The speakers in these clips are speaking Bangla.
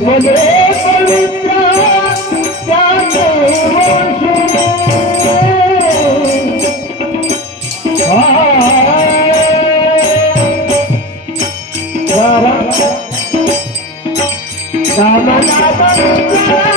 Rama Rama Rama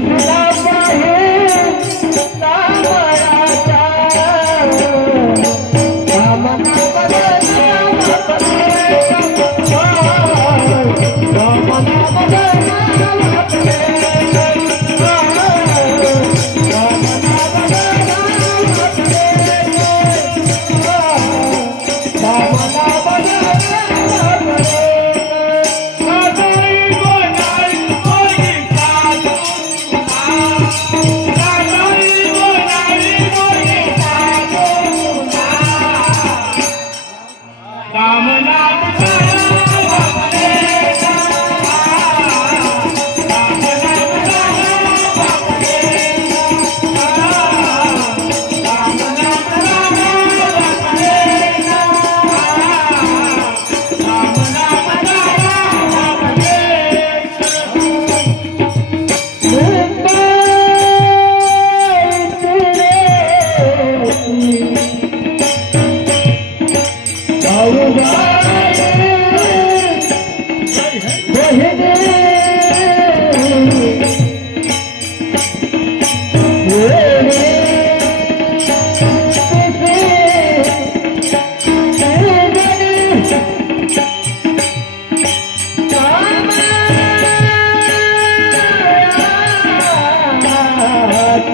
Thank you.